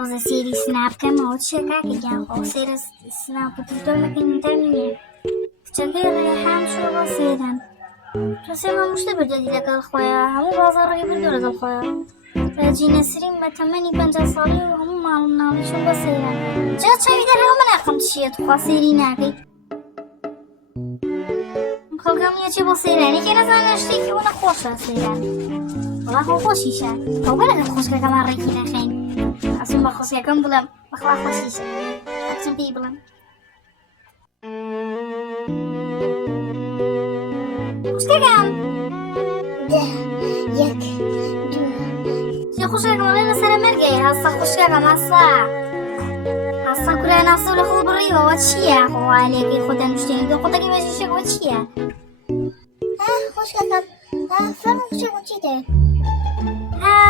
تازه سری سناب کم و چه که گم خو سر سناب و تیتر مکن تامینه چه که ریحان شو با سیرن تو سما مشته بردی لقال خویا همو بازار رو بردی لقال خویا راجی نسرین متمنی 50 سالی و همو معلوم نالیشون با سیرن جا چایی در همه نخم چیه تو خواه سیری نگی خلقم یه چی با سیرنی که نزن نشتی که اون خوش را سیرن والله خو خوشیشه تو بلد خوش که کمان ریکی نخین اصلا با خوش یکم بلم بخواه خوشیشه اصلا بی بلم خوش که کم ده یک دو چه خوش که کم لیل سر مرگی هستا خوش که کم هستا کلا نفسه ولی خود بری و چیه خو علیکی خود نشتین دو خود که بجیشه و چیه خوش کردم فهم خوش کردم چی ده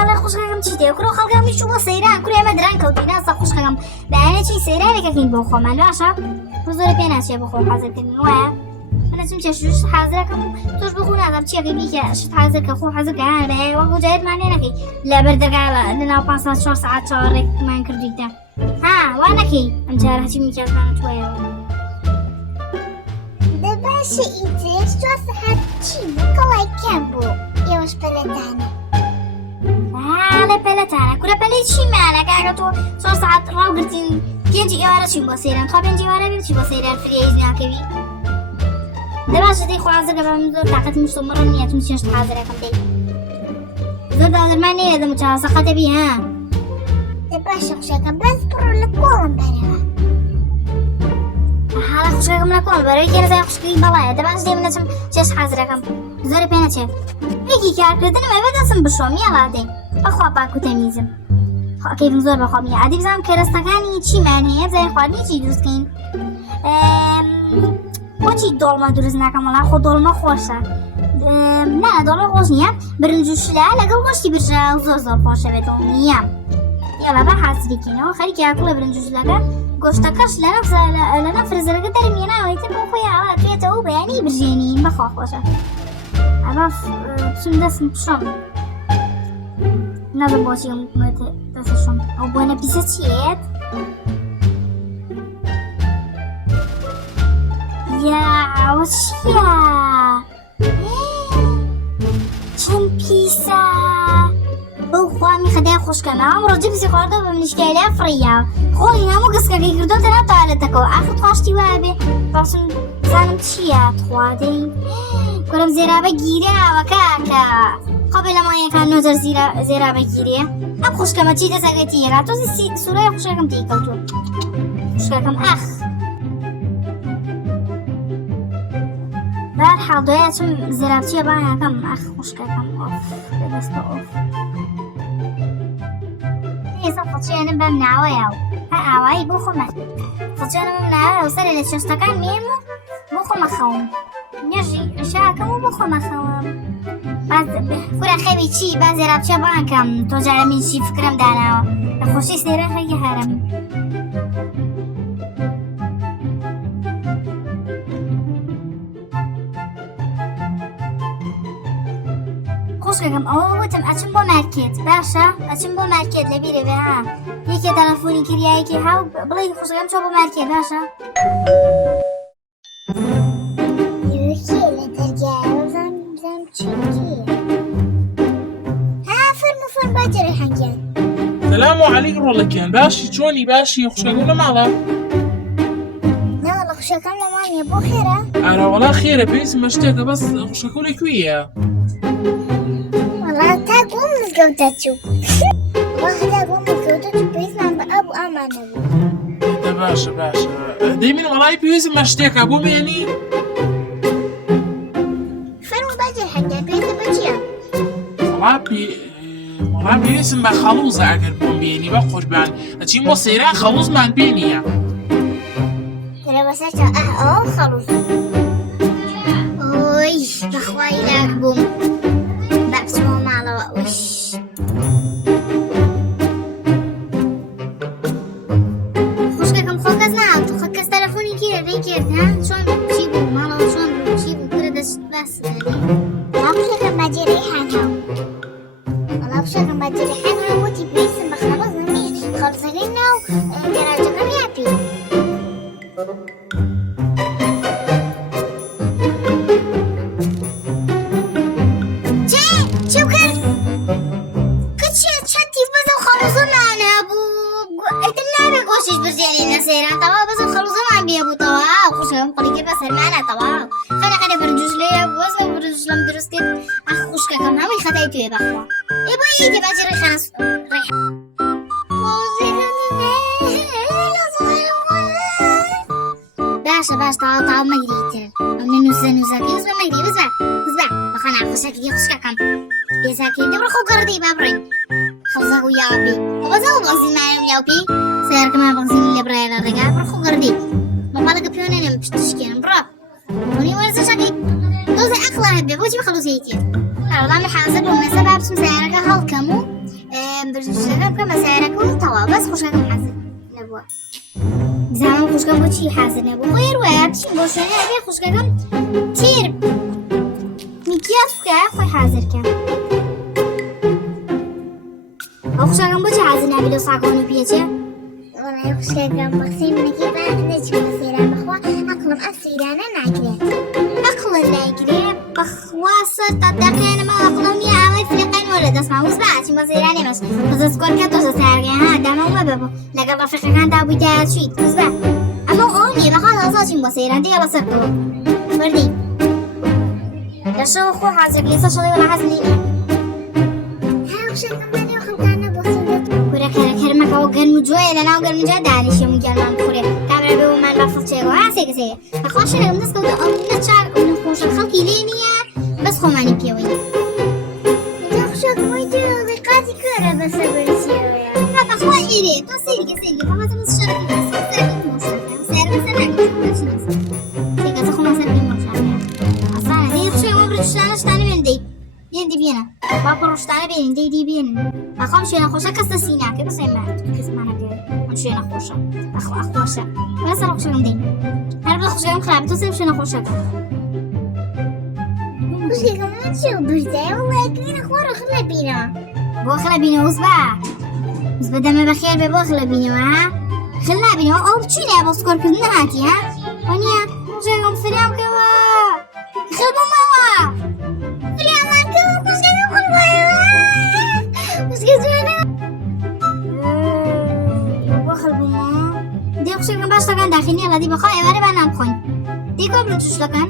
لا خوش کردم چی ده کرو خالقم میشو با سیران کرو همه درن کودی نه خوش کردم به اینه چی سیرانی که فین بخو من باشه بزرگ پیناچه بخو حاضر کنی واه من اسم چشوش حاضر کم توش بخو ندم چی که بیکه شت حاضر که خو حاضر کنه به وقت جاید معنی نکی لبردقال لنا 5 4 ساعت 4 من کردیده وانا کی امجاره چی میکرد من توی دباشه ایتش تو ساعت چی بکلای کم بو یوش پلتانه لا پلتانه کره پلی چی معنی که اگه تو 4 ساعت راو گرتین 5 ایواره چی با سیرن تا 5 ایواره بیم چی با سیرن فریز ناکوی دباشه دی خو حاضر که من زور طاقت مستمر نیت میشش حاضر کم دی زور دادر من نیدم چه ساعت بی ها دباشه خوش کردم بس برو لکولم برای حالا خوش کردم نکن برای که نزای خوش کردی بالای دباشه دی منتم چش حاضر کم زور پینه چه یکی کار کردن ما بدستم بشوم یالا دی بخواب باکو تمیزم کیفم زور بخواب میاد عادی بزنم که رستگانی چی معنیه زای خواهدی چی دوست کن چی دولما درست نکم ولی خود دولما خوشه نه دولما خوش نیم برنجوش لا لقل خوشی برجا زور خوشه بدون نیم یالا به حاضری کنه خیلی که اکل برنجوش لگه گوشتکش لنا فرزرگه داریم یه نه ویته بخویا توی تو بیانی برجینین بخواه خوشه اما بسیم دستم بشم نظر باشی هم دستشم او بانه بیسه چیت یا وشیا چند پیسه بخوامی خدای خوش کنم هم راجب سی خورده و منشکلی افریا خوی همو قصه که کردو تنها طالت کو آخر خواشتی و به راسم زنم چیه خواهده کنم زیرابه گیره و کاکا قبل ما یکان نظر زیرابه گیره اب خوش کنم چی دست اگه تیره تو زی سوره خوش کنم تیکا تو خوش کنم اخ در حال دویتم زیرابچی با یکم اخ خوش کنم آف دست آف نیزم فطریانم بم نعویاو عوایی بخومه فطریانم بم نعویاو سری لشتکان میمو بخومه خوام نجی شاکم و بخومه خوام باز فرا خیلی چی بعضی رابطه بانکم تو جرمی چی فکرم دانم خوشی سیره خیلی هرم خوش کردم اوه بودم اچم با مرکت باشه اچم با مرکت لبیره به ها یکی تلفنی کریایی که ها بلای خوش کردم چه با مرکت باشه یکی لدرجه زم چیکی فرم باجر حنجان السلام عليكم والله كان باشي شوني باشي خوش اقول مالا لا والله خوش كم لماني بو خيره انا والله خيره بيس مشتاق بس خوش اقول لك ويا والله تاقوم مزقوتاتشو والله تاقوم مزقوتاتشو بيس مع ابو امانه ده باشا دايما والله بيس مشتاق ابو يعني فرم باجر حنجان بيس بجيا والله بيس ما خلوص اگر بوم بيني بخوش بان اتشي مو سيران خلوص من بيني ترى بس خلص اوي بخواي لك بوم بس مو معلومة وش خوش کردم خوب از نه تو خود کس تلفنی کیه ریکرد ها چون چی بود مالا چون چی بود کره دست بس لا بشكل باجري حنها والله بشكل باجري حنها وتي بيس بخلص نمي خلص چیز برجێنی نەسێران تەواو بەس خەڵوزەمان بێ بووتەوە خوشکەکەم قڕیکرد بە سەرمانە تەواو خەنەقەنە برنجوش لێ بۆزە برنجوش لەم دروست کرد ئەخ خوشکەکەم هەمووی خەتای توێ بەخوا ئێ بۆ یەکێ باجی ڕێخانە باشە باش تەواو تاو مەگریتر ئەو نوزەکەی وزبە مەگری وزبە بەخەنا خوشەکەی خوشکەکەم بێزاکەی دەبڕە خۆ گەڕدەی با بڕێن خەوزەک و یاوپی خۆبەزە و بەغزینمانم یاوپی سیارەکەمان بەغزینی لێ بڕایە لە ڕێگا بڕە خۆ گەڕدەی مەماڵەکە پێوە نێنم پشتشکێنم بڕە بۆنی وەرزشەکەی دۆزە ئەقڵا هەبێ بۆچی بەخەلوزەیەتی وەڵامی حازر بووم مەسە با بچم سیارەکە هەڵکەم و برژەکە بکەم بە سیارەکە و تەواو بەس خوشکەکەم حازر نەبووە زمان خوشکەم بۆچی حازر نەبوو خۆی هێروایە بچین بۆ شوێنە ئەبێ خوشکەکەم تیر میکیاس بکە خۆی حازرکە ئەو خوشکەکەم بۆچی حازر نابێ لەو ساکۆنی پێچێ وڵای خوشکەکەم بەخسەی منەکەی با نەچوو بە سەیران بەخوا عەقڵم ئەم سەیرانە ناگرێت عەقڵت ناگرێ بەخوا سەر تەدەقێنمە عەقڵم نییە ئاوای فلقەن وەرە دەستمان وز بەچین بە سەیرانێ مەش تۆزە سکۆرکە تۆزە سارگەی ها دامەوە مەبە بۆ لەگەڵ ڕەفیقەکاندا بوویتە چیت وز بە ئەمە ئەو نییە بەخوا هەڵساچین بۆ سەیران دێ بەسەر تۆ وەردی لە شەو خۆ حازر لێسە شەڵی وەڵا حەز نییە كرمكەوە گەرم و جوۆیە لە ناو گەرمجا دانیشێ و گەرمان بخورێ کامرە بێ ومان بە فڵچێەوە سێکسەیە بەخۆشە لەم دەستکەوتە ئەو نەچار و نەخۆشە خەڵکی لێ نییە بەس خۆمانی پێوەی خوشکەکەمەوەی دێڵی قاتی کۆرە بەسەر بەرچێوەیە بەخوا ئێرێ تۆ سێریکە بەڵاتە بەس شەڕی سێکەسە خۆمان سەر پێم ڕۆژانەیە ئەسانە دەی خوشێمە برشتانە شتانە بێن دەی بێن بێنە باپە ڕۆشتانە بێنین دەی بێنن بەخۆم شوێنە خۆشە کەس دەستی ناکە بسێمە کەسمانەکە ئەم شوێنە خۆشە بەخوا خۆشە بەسەر خوشەکەم دەین هەر بە خوشەکەم خراپە تۆ سێ شوێنە خۆشەکە خوشکەکەمە چی و برزایە وڵای کردنە خۆ ڕخ لەبینەوە بۆ خلە بینەوە وز بە دەمە بەخێر بێ بۆ خلە بینەوە خل نابینەوە ئەو بچینە بۆ سکۆرکردن نهاتی ها وەنیە خوشەکەم فریام بکەوە خل بۆمەوە فریامانکەوە خوشکەکەم خۆڵوایەوە خوشکە جوانە بۆ خل بوومەوە دێ خوشەکەم باش تەکان داخینیە لەدی بەخوا ئێوارە با نامخۆین دێ کۆ برنجوشلەکەن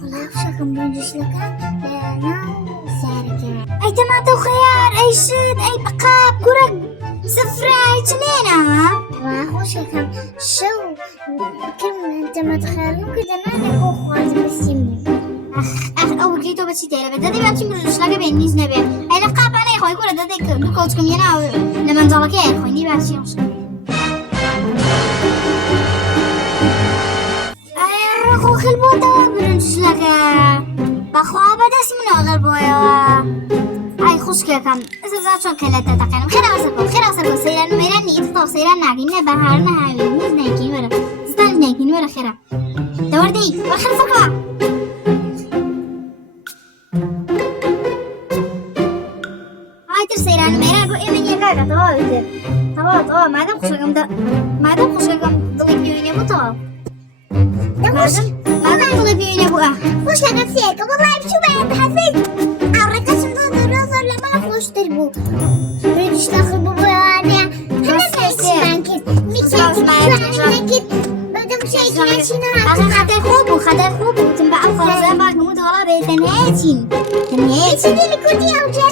وڵای خوشکەکەم برنجوشلەکان لە ناو سیارەکەوە ئەی تەماتە و خەیار ئەی شت ئەی بەقاپ گورەک سفرە هیچ نێنەوە وا خوشکەکەم شەو کەم تەماتە خەیارم کردە نانێک بۆ خوازم بەسیم ئەو گری تۆ بەچی تێرە بێت دەدەی بچین برنجوشلەکە بێن نیز نەبێ ئەی لە قاپانەی خۆی گورە دەدەی کرد دوو کەوچکم یەنا لە مەنجەڵەکەی خۆینی باچی خۆ خل بۆتەوە برنجوشلەکە بەخوا بەدەستی منەوە غەر بۆیەوە ئای خوشکەکەم ئەسەبزا چۆن کەلەتە تەقێنم خێرا سەرکۆ سەیران مەیران نیتەوە سەیران ناگەین نە بەهار نەهاوی نیز نایکین وەرە زستان نایکین وەرە خێرا دەوەردەی وەخەلفەکە هایتر سەیران مەیران بۆ ئێمە نییە کاکە تەواو مادەم خوشکەکەم دڵی پێوینێ بوو تەواو مادەم دڵی پێوینێ بووە خوشکەکەم سێکە وڵای بچوو بەیە بەحەزەی ئاڕێکەشم زۆر لە ماڵ خۆشتر بوو برنجوشلەخە بوو بۆیوانەیە هەمە بەیچمان کرد میکێتی کرد بەدەم شەیکی نەچینە خەتەر خۆ بوو تم بە ئەو خەڵەزە باکەم و دەوڵا بێ تەنهایەتین چی لە کوردی ئەوجا